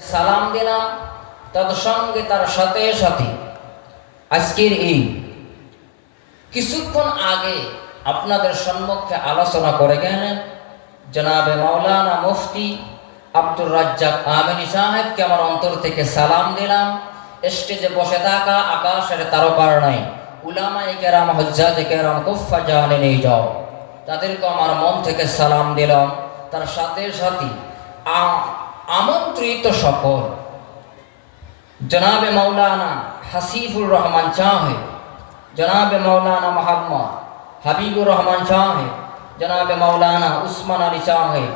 সালাম দিলাম, তৎসঙ্গে তার সাথে সাথে আজকের এই কিছুক্ষণ আগে আপনাদের সম্মুখে আলোচনা করে গেলেন জনাবে মাওলানা মুফতি আব্দুর রাজ্জাক আমিনী সাহেবকে আমার অন্তর থেকে সালাম দিলাম। স্টেজে বসে থাকা আকাশের তারকার নাই উলামায়ে কেরাম, হুজ্জাজে কেরাম, কুফফাজানে নিয়ে যাও, তাদেরকে আমার মন থেকে সালাম দিলাম। তার সাথে সাথে আমন্ত্রিত সকল জনাবে মাওলানা হাসিফুর রহমান সাহেব, জনাবে মাওলানা মোহাম্মদ হাবিবুর রহমান সাহেব, জনাবে মাওলানা উসমান আলী সাহেব,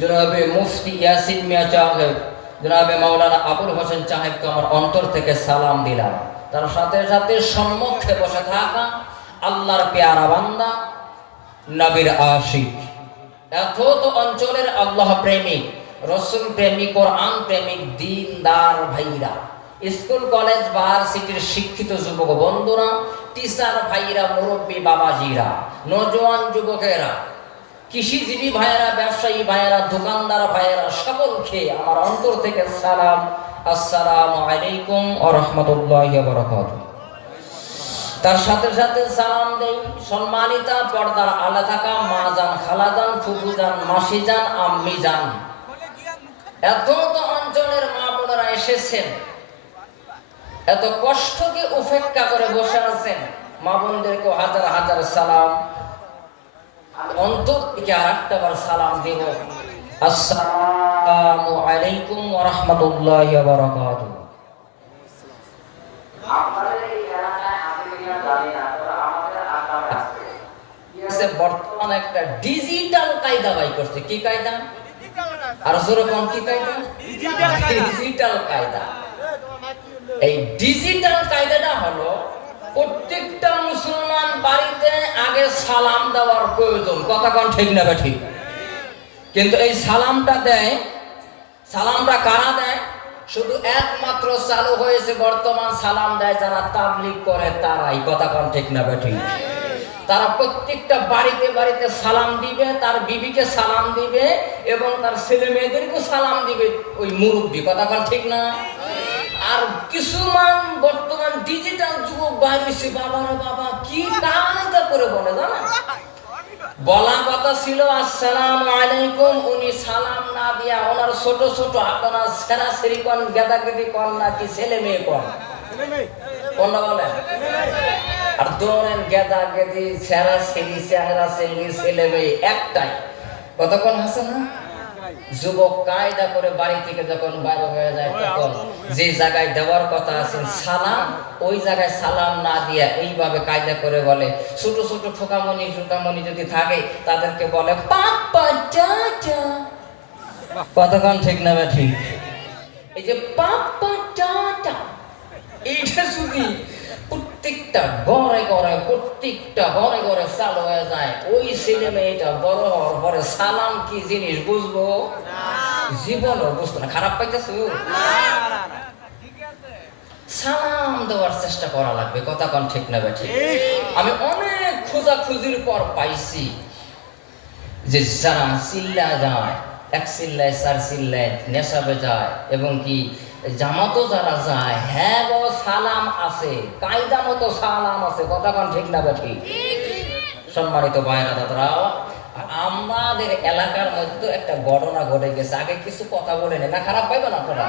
জনাবে মুফতি ইয়াসিন মিয়া সাহেব, জনাবে মাওলানা আবুল হোসেন সাহেবকে আমার অন্তর থেকে সালাম দিলাম। তার সাথে সাথে সম্মুখে বসে থাকা আল্লাহর পেয়ারা বান্দা, নবীর আশিক, এত তো অঞ্চলের আল্লাহ প্রেমিক, রসুল প্রেমিক, কোরআন প্রেমিক, দিনদার ভাইরা, স্কুল কলেজ ভার্সিটির শিক্ষিত যুবক বন্ধুরা, টিচার ভাইরা, মুরব্বী বাবাজিরা, নজওয়ান যুবকেরা, কৃষিজীবী ভাইয়েরা, ব্যবসায়ী ভাইয়েরা, দোকানদার ভাইয়েরা, সকলকে আমার অন্তর থেকে সালাম। আসসালামু আলাইকুম ওয়া রাহমাতুল্লাহি ওয়া বারাকাতুহু। তার সাথে সাথে সালাম দেই সম্মানিতা পর্দার আলে থাকা মা জান, খালা জান, ফুফু জান, মাসি জান, আম্মি জান, এত তো অঞ্চলের মা বোনেরা এসেছেন, এত কষ্টকে উপেক্ষা করে বসে আছেন, মা বোনদেরকে হাজার হাজার সালাম। অন্তর থেকে আরেকটা বার সালাম দেব। আসসালামু আলাইকুম ওয়া রাহমাতুল্লাহি ওয়া বারাকাতুহু। বর্তমানে একটা ডিজিটাল কায়দা বাই করছে। কি কায়দা? আর যেরকম কি কায়দা? ডিজিটাল কায়দা। এই ডিজিটাল কায়দাটা হলো প্রত্যেকটা মুসলমান বাড়িতে আগে সালাম দেওয়ার প্রয়োজন। কথা কোন ঠিক না ঠিক? কিন্তু এই সালামটা দেয়, সালামটা কারা দেয়? শুধু একমাত্র চালু হয়েছে বর্তমান সালাম দেয় যারা তাবলীগ করে তারাই। কথা কোন ঠিক না ঠিক? তারা প্রত্যেকটা বাড়িতে বাড়িতে সালাম দিবে, তার বিবিকে সালাম দিবে এবং তার ছেলে মেয়েদেরকেও সালাম দিবে ওই মুরব্বী। কথা কোন ঠিক না? আর কিছুমান বর্তমান ডিজিটাল যুবক বাইরেছে, বাবারে বাবা কি কায়দা করে বলে জানা, বলা কথা ছিল আসসালামু আলাইকুম, উনি সালাম না দিয়া ওনার ছোট ছোট আপনার সেরাসেরি কন, গেদাগেদি কন, নাকি ছেলে মেয়ে কন, কোনটা বলেন? আর ধরেন গেদা গেদি, সেরাসেরি, চেহারা সেরি, ছেলে মেয়ে একটাই। কতক্ষণ আছে না? যুবক কায়দা করে বাড়ি থেকে যখন বাইরে হয়ে যায় তখন যে জায়গায় দেওয়ার কথা আছে সালাম, ওই জায়গায় সালাম না দিয়া এইভাবে কায়দা করে বলে। ছোট ছোট ঠোকামনি ছোটামনি যদি থাকে তাদেরকে বলে পাপা টাটা। কতক্ষণ ঠিক না ঠিক? এই যে পাপা টাটা, এইটা যদি প্রত্যেকটা ঘরে ঘরে, প্রত্যেকটা ঘরে ঘরে চালু হয়ে যায়, ওই ছেলে মেয়েটা বড় হওয়ার পরে সালাম কি জিনিস বুঝবো? জীবনও বুঝতো না। খারাপ পাইতেছ? সালাম দেওয়ার চেষ্টা করা লাগবে। কথা কোন ঠিক না ঠিক? আমি অনেক খোঁজাখুঁজির পর পাইছি যে যারা চিল্লা যায়, এক চিল্লায়, চার চিল্লায়, নেশাবে যায় এবং কি জামাতো যারা যায়, হ্যাঁ গো সালাম আছে, কায়দা মতো সালাম আছে। কথা কোন ঠিক না ঠিক? সম্মানিত ভাইরা দাদারা, আমাদের এলাকার মধ্যে একটা ঘটনা ঘটে গেছে। আগে কিছু কথা বলে না, খারাপ পাইবেন আপনারা?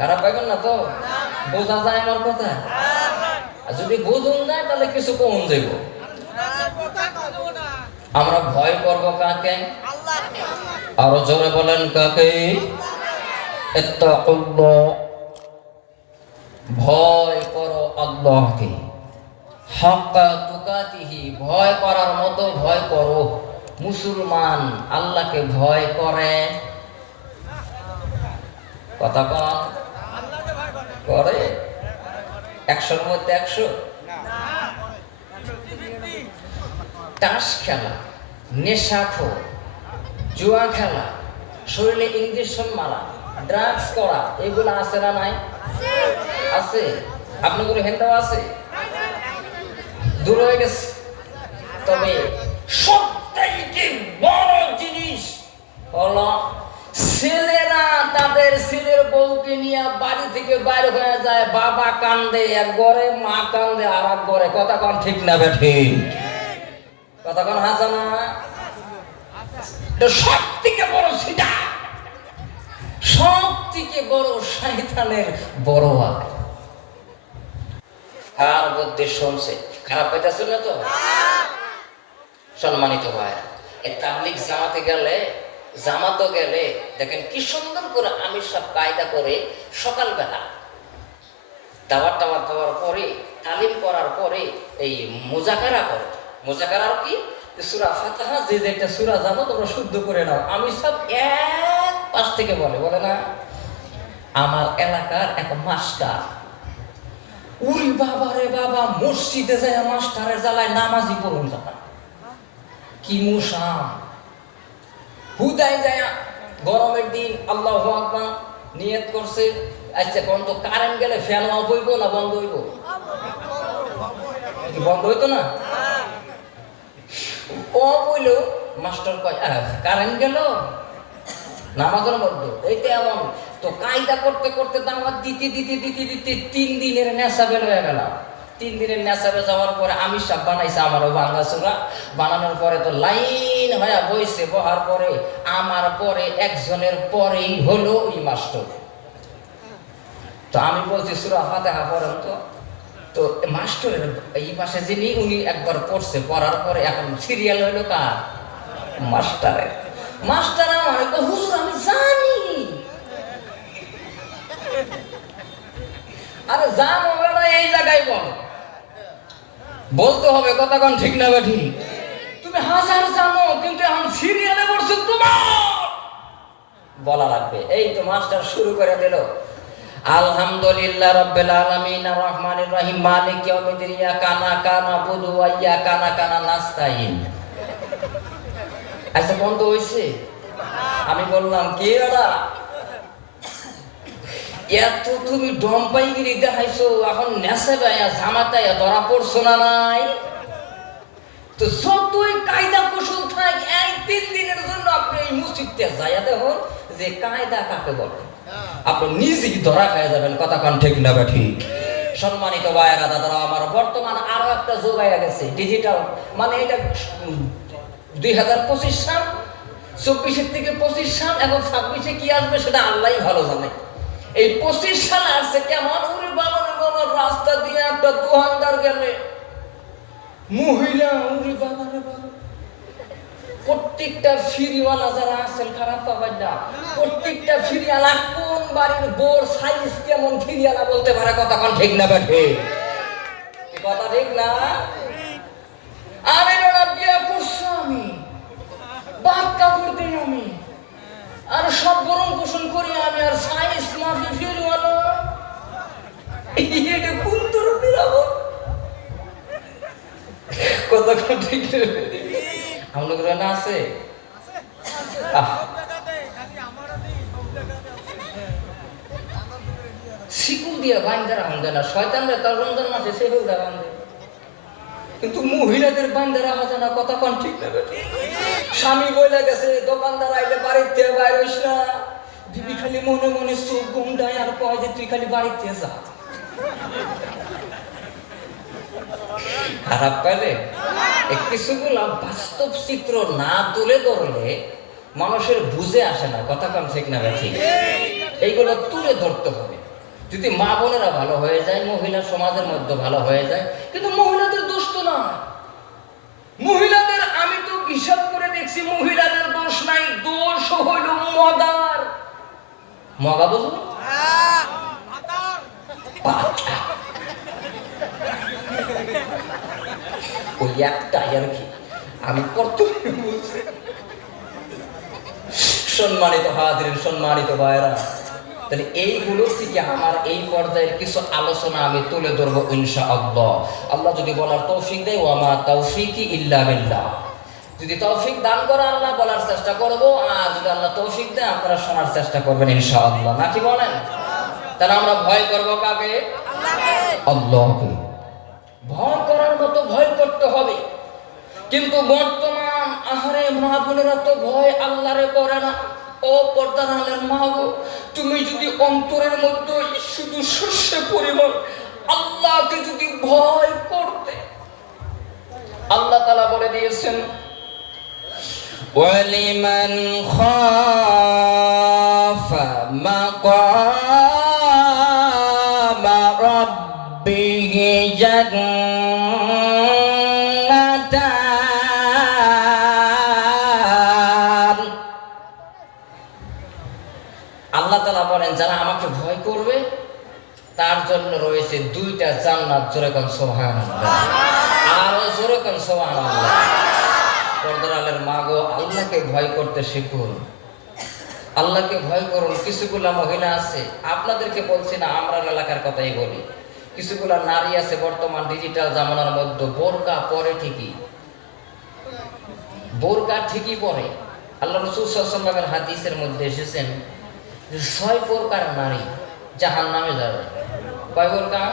খারাপ পাইবেন না তো? বোঝা যায় আমার কথা? যদি বুঝুন যায় তাহলে কিছু কমন যাইব। আমরা ভয় করব কাকে? আরো জোরে বলেন কাকে? ইত্তাকুল্লাহ, ভয় করো আল্লাহকে, হাক্কা তুকাতিহি, ভয় করার মতো ভয় করো। মুসলমান আল্লাহকে ভয় করে? কথা কন করে? 100-র মধ্যে 100? তাস খেলা, নেশাখোর, জুয়া খেলা, শরীরে ইঞ্জেকশন মারা, ড্রাগস করা, এগুলো আছে না নাই? আছে। আপনাদের হেন্দাও আছে? দূর হয়ে গেছে। তবে সবথেকে বড় জিনিস হলো ছেলেরা তাদের ওয়াইফকে নিয়ে বাড়ি থেকে বাইরে হয়ে যায়, বাবা কান্দে এক ঘরে, মা কান্দে আর এক ঘরে। কথা কোন ঠিক না বেঠি? কথা কোন হাসা না? সব থেকে বড় সেটা, সব থেকে বড় শয়তানের বড় আয়। কার বুদ্ধি শুনছে? খারাপ পাইতেছিল না তো? সম্মানিত ভাই, এই তাবলীগ জামাতে গেলে, জামাতও গেলে দেখেন কি সুন্দর করে আমির সাহেব কায়দা করে সকালবেলা দাওয়াত টাওয়াত দেওয়ার পরে, তালিম করার পরে এই মুজাকারা করে। মুজাকারার কি? সূরা ফাতিহা যে যেটা সূরা জানো তোমরা শুদ্ধ করে নাও। আমির সাহেব এক পাশ থেকে বলে না, আমার এলাকার এক মাস্টার, উরি বাবা রে বাবা, মসজিদে যায় মাস্টারের জ্বালায় নামাজি পড়ুন যাবা, কি মুসা হুদায় যায় গরমের দিন আল্লাহু আকবার নিয়ত করছে। আচ্ছা কোন তো কারেন্ট গেলে ফ্যান অফ হইব না বন্ধ হইব? বন্ধ হইতো না? অফ হইল, মাস্টার কয় কারেন্ট গেল নামাজের মধ্যে, এইটা এমন। তো কায়দা করতে করতে দাওয়াত দিতে 3 দিনের নেশা বের হয়ে গেল। 3 দিনের নেশাবে যাওয়ার পরে আমির সাহেব বানাইছে আমারও ভাঙ্গাচোরা। বানানোর পরে তো লাইন হয়ে বইছে, বহার পরে আমার পরে একজনের পরেই হলো ওই মাস্টার। তো আমি বলছি সূরা ফাতিহা পড়েন তো। তো মাস্টারের এই পাশে যিনি, উনি একবার পড়ছে, পড়ার পরে এখন সিরিয়াল হইলো কার? মাস্টারের। মাস্টার আমার হুজুর আমি জানি। আরে জানো বেটা, এই জায়গায় বলতে হবে। কথা কোন ঠিক না বেঠি? তুমি হাজার জানো কিন্তু এখন সিরিয়ালে পড়ছো, তোমার বলা লাগবে। এই তো মাস্টার শুরু করে দিল, আলহামদুলিল্লাহ রাব্বিল আলামিন আর রহমানির রহিম মালিক ইয়াউমিদ্দিন ইয়াকা না'বুদু ওয়া ইয়াকা নাস্তাইন। আচ্ছা বন্ধ হইছে? আমি বললাম কি এরা এত তুমি ডম্পাইগিরি দেখাইছো, এখন নেশে বেয়া জামাতায় ধরা পড়ছো না নাই? তো যতই কায়দা কৌশল থাক, এই 3 দিনের জন্য আপনি এই মসজিদে যাইয়া দেখুন যে কায়দা কাকে বলে, আপনি নিজেই ধরা খেয়ে যাবেন। কথা কোন ঠিক না ঠিক? সম্মানিত ভাইয়েরা দাদারা আমার, বর্তমান আরো একটা যুগ হয়ে গেছে ডিজিটাল, মানে এটা 2025 সাল, 24 থেকে 25 সাল, এখন 26-এ কি আসবে সেটা আল্লাহই ভালো জানে। এই 25 সাল আসছে কেমন? উরি বাবা রে বাবা, রাস্তা দিয়ে একটা দোকানদার গেলে মহিলা, উরি বাবা রে বাবা, প্রত্যেকটা ফিরিওয়ালা যারা আছেন খারাপ পাবেন না, প্রত্যেকটা ফিরিওয়ালা কোন বাড়ির বোর সাইজ কেমন ফিরিওয়ালা বলতে পারে। কথা কোন ঠিক না বেঠে? কথা ঠিক না? আরে ওরা বিয়ে করছো, আমি বাপ কাপড় দিই, আমি আর সব বরণ পোষণ করি আমি, আর সাইজ মাফি ফিরিওয়ালা এটা কোন তোর বিরাবো? কথা কোন ঠিক না? আমলোক না আছে শিকুল দিয়ে বান্ধা রাখুন দেয় না, শয়তানরা তার রমজান মাসে সেগুলো বান্ধে, কিন্তু মহিলাদের বান্ধা রাখা যায় না। কথা কোন ঠিক না? স্বামী বলে গেছে দোকানদার আইলে বাড়িতে বাইরে হইস না, বিবি খালি মনে মনে চোখ গুমডায় আর কয় যে তুই খালি বাড়িতে যা। খারাপ পাইলে কিছুগুলা বাস্তব চিত্র না তুলে ধরলে মানুষের বুঝে আসে না। কথা কম ঠিক না ঠিক? এইগুলো তুলে ধরতে হবে। যদি মা বোনেরা ভালো হয়ে যায়, মহিলা সমাজের মধ্যে ভালো হয়ে যায়। কিন্তু মহিলাদের দোষ তো না, মহিলাদের আমি তো হিসাব করে দেখছি মহিলাদের দোষ নাই, দোষ হইল মগার। মগা বুঝলো? ওই একটাই আর কি আমি প্রথমে বলছি। সম্মানিত হাজির, সম্মানিত ভাইরা, তাহলে এইগুলো থেকে আমার এই পর্যায়ের কিছু আলোচনা আমি তুলে ধরবো ইনশাআল্লাহ। আল্লাহ যদি বলার তৌফিক দেয়, ওয়া মা তাওফিকি ইল্লা বিল্লাহ। যদি তৌফিক দান করে আল্লাহ, বলার চেষ্টা করব, আর যদি আল্লাহ তৌফিক দেয় আপনারা শোনার চেষ্টা করবেন ইনশাআল্লাহ। নাকি বলেন? তাহলে আমরা ভয় করবো কাকে? আল্লাহকে। ভয় করার মতো ভয় করতে হবে। কিন্তু বর্তমান আহারে মা বোনেরা তো ভয় আল্লাহরে করে না। ও পর্দার আলের মা গো, তুমি যদি অন্তরের মধ্যে শুধু শস্য পরিমাণ আল্লাহকে যদি ভয় করতে, আল্লাহ তাআলা বলে দিয়েছেন ওয়ালিমান খাফা মাকামা রাব্বিহি জান্নাতান। আল্লাহ তাআলা বলেন যারা আমাকে ভয় করবে তার জন্য রয়েছে দুইটা জান্নাত। জোরে কোন সুবহানাল্লাহ, আরো জোরে কোন সুবহানাল্লাহ। পর্দার আলের মা গো, আল্লাহকে ভয় করতে শিখুন, আল্লাহকে ভয় করুন। কিছুগুলা মহিলা আছে, আপনাদেরকে বলছি না, আমরা এলাকার কথাই বলি, কিছুগুলা নারী আছে বর্তমান ডিজিটাল জামানার মধ্যে বোরকা পরে ঠিকই, বোরকা ঠিকই পরে। আল্লাহ রাসূল সাল্লাল্লাহু আলাইহি ওয়াসাল্লামের হাদিসের মধ্যে এসেছেন যে 6 প্রকার নারী জাহান্নামে যাবে। কয় প্রকার?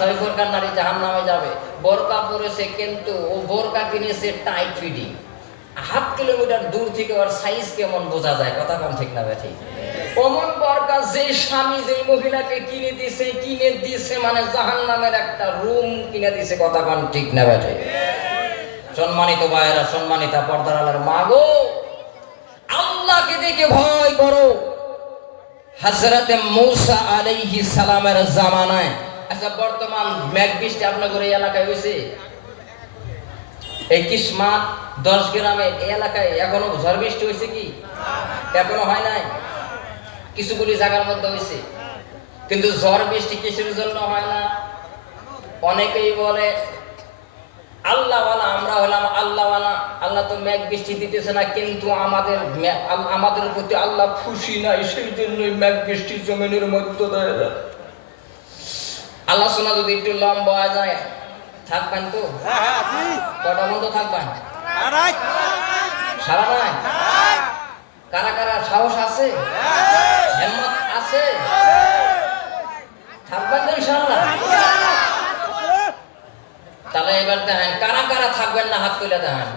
6 প্রকার নারী জাহান্নামে যাবে। বোরকা পরেছে কিন্তু ও বোরকা কিনেছে টাইট ফিটিং, 1/2 কিলোমিটার দূর থেকে ওর সাইজ কেমন বোঝা যায়, কথা কম ঠিক না ঠিক? অমন বোরকা যে স্বামী যে মহিলাকে কিনে দিছে মানে জাহান্নামের একটা রুম কিনে দিছে, কথা কম ঠিক না ঠিক? সম্মানিত ভাইয়েরা, সম্মানিতা পর্দার আলের মা গো, আল্লাহকে দেখে ভয় করো। হযরতে মূসা আলাইহিস সালামের জামানায়, আচ্ছা বর্তমান মেঘ বৃষ্টি আপনাদের এই এলাকায় হয়েছে? এই কিসমাত 10 গ্রামে এই এলাকায় এখনো ঝড় বৃষ্টি হয়েছে কি? এখনো হয় নাই। কিছুগুলি জায়গার মধ্যে হয়েছে, কিন্তু ঝড় বৃষ্টি কিসের জন্য হয় না? অনেকেই বলে আল্লাহওয়ালা, আমরা হলাম আল্লাহওয়ালা, আল্লাহ তো মেঘ বৃষ্টি দিতেছে না, কিন্তু আমাদের প্রতি আল্লাহ খুশি নাই, সেই জন্যই মেঘ বৃষ্টি জমিনের মধ্যে দেয় না। আল্লাহ শোনা যদি একটু লম্বা যায় থাকবেন তো? কটা বন্ধ থাকবেন? সারা নাই? কারা কারা সাহস আছে, হিম্মত আছে? থাকবেন তো ইনশাআল্লাহ? তাহলে এবার দেখেন কারা কারা থাকবেন না, হাত তুলে দেখেন।